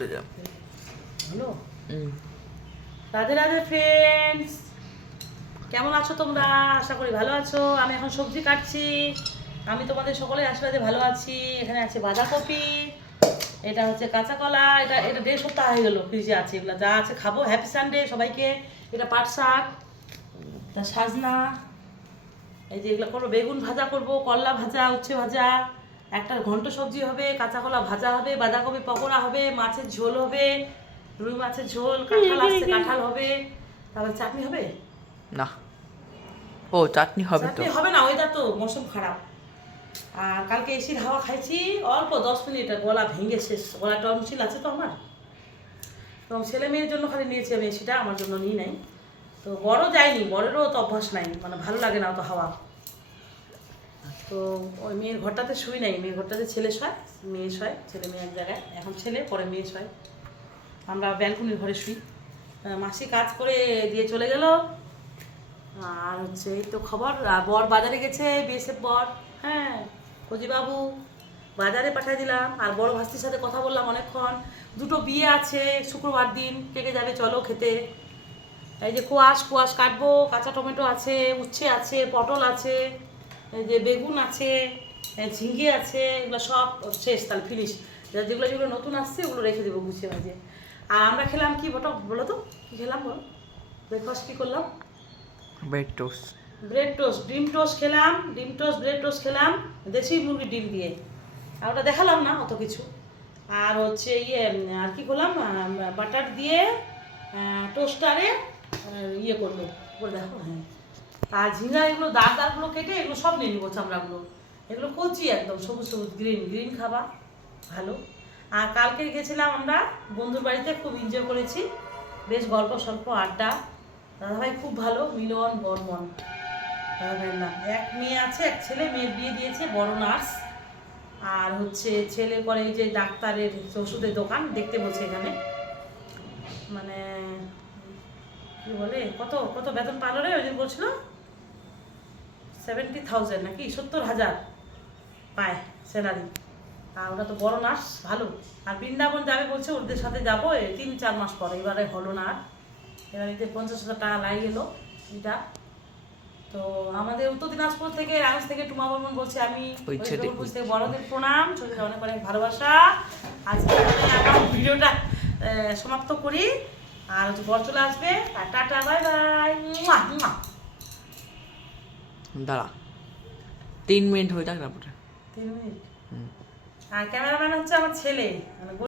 Hello, Radhe Radhe friends, কেমন আছো তোমরা? আশা করি ভালো আছো। আমি এখন সবজি কাটছি। আমি তোমাদের সকলের আশীর্বাদে ভালো আছি। এখানে আছে বাঁধাকপি, এটা হচ্ছে কাঁচা কলা, এটা এটা 1.5 সপ্তাহ হয়ে গেলো ফ্রিজে আছে। এগুলো যা আছে খাবো। হ্যাপি সানডে সবাইকে। এটা পাট শাক, তা সাজনা, এই যে এগুলো করবো। বেগুন ভাজা করব, করলা ভাজা, উচ্ছে ভাজা, একটা ঘন্ট সবজি হবে, কাঁচা কলা ভাজা হবে, বাঁধাকপি পকোড়া হবে, মাছের ঝোল হবে, রুই মাছের ঝোল, কাঁঠাল আসছে কাঁঠাল হবে, তারপরে চাটনি হবে না। ও চাটনি হবে তো? চাটনি হবে না, ওয়েদার তো মৌসুম খারাপ। আর কালকে এসির হাওয়া খাইছি অল্প 10 মিনিট, গলা ভেঙে শেষ। গলা টনসিল আছে তো আমার, তো ছেলে মেয়ের জন্য খালি নিয়েছি আমি এসিটা, আমার জন্য নিই নাই। তো বড় যায়নি, বড়েরও তো অভ্যাস নাই, মানে ভালো লাগে না অত হাওয়া। তো ওই মেয়ের ঘরটাতে শুই নাই, মেয়ের ঘরটাতে ছেলে শয়, মেয়ে শয়, ছেলে মেয়ে এক জায়গায়, এখন ছেলে পরে মেয়ে শয়, আমরা ব্যালকনির ঘরে শুই। মাসি কাজ করে দিয়ে চলে গেল। আর হচ্ছে এই তো খবর। বর বাজারে গেছে, বিএসএফ বর, হ্যাঁ, ফজিবাবু বাজারে পাঠিয়ে দিলাম। আর বড় ভাস্তির সাথে কথা বললাম অনেকক্ষণ। দুটো বিয়ে আছে শুক্রবার দিন, কে কে যাবে চলো খেতে। এই যে কোয়াশ কোয়াশ কাটবো, কাঁচা টমেটো আছে, উচ্ছে আছে, পটল আছে, এই যে বেগুন আছে, ঝিঙ্গে আছে, এগুলো সব শেষ, তাহলে ফিনিশ। যেগুলো যেগুলো নতুন আসছে ওগুলো রেখে দেবো গুছিয়ে ভাজিয়ে। আর আমরা খেলাম কি বলো তো, কী খেলাম বলো? ব্রেকফাস্ট কী করলাম? Bread toast. ব্রেড টোস্ট, ডিম টোস্ট খেলাম, ডিম টোস্ট ব্রেড টোস্ট খেলাম, দেশি মুরগির ডিম দিয়ে। আর ওটা দেখালাম না অত কিছু। আর হচ্ছে আর কি করলাম, বাটার দিয়ে টোস্টারে ইয়ে করলো, করে দেখো, হ্যাঁ। আর ঝিঙ্গা এগুলো দাঁড়গুলো কেটে এগুলো সব নিয়ে নিবো, চামড়াগুলো এগুলো কচি একদম, সবুজ সবুজ, গ্রিন গ্রিন খাবা ভালো। আর কালকে গেছিলাম আমরা বন্ধুর বাড়িতে, খুব এনজয় করেছি, বেশ গল্প স্বল্প আড্ডা। দাদাভাই খুব ভালো, মিলন বর্মন দাদাভাইয়ের নাম। এক মেয়ে আছে, এক ছেলে, মেয়ের বিয়ে দিয়েছে, বড় নার্স। আর হচ্ছে ছেলে করে এই যে ডাক্তারের ওষুধের দোকান দেখতে বলছে এখানে, মানে কি বলে, কত কত বেতন পালো রে, ওই দিন বলছিল 70,000 নাকি 70,000 পায় স্যালারি। আর ওটা তো বড় নার্স, ভালো। আর বৃন্দাবন যাবে বলছে, ওদের সাথে যাবো 3-4 মাস পরে, এবারে হলো না। এবারে যে 50,000 টাকা লাগে গেলো এটা। তো আমাদের উত্তর দিনাজপুর থেকে, রায়গঞ্জ থেকে টুমা বর্মন বলছে, আমি থেকে বড়দের প্রণাম, ছোটদের অনেক অনেক ভালোবাসা। আজকে আমার ভিডিওটা সমাপ্ত করি। আর হচ্ছে বর চলে আসবে, আর টাটা বাই বাই। দাঁড়া 3 মিনিট হয়ে যাক তারপরে। 3 মিনিট। আর ক্যামেরাম্যান হচ্ছে আমার ছেলে, মানে